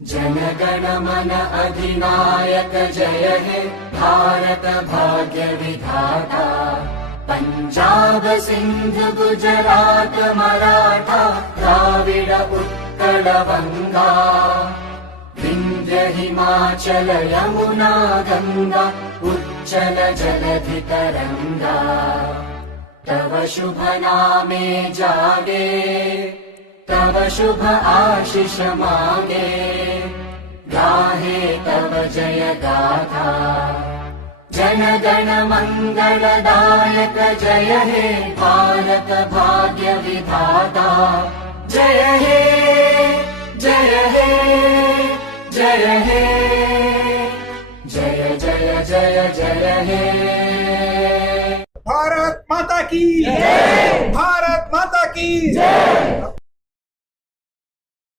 जनगण मन अधिनायक जय हे भारत भाग्य विधाता। पंजाब सिंध गुजरात मराठा द्राविड उत्कल बंगा। विंध्य हिमाचल यमुना गंगा उच्चल जलधि तरंगा। तव शुभ नामे जागे तव शुभ आशीष मांगे। गाहे तव जय गाथा जन गण मंगलदायक जय हे भारत भाग्य विधाता। जय हे जय हे जय हे जय जय जय जय हे। भारत माता की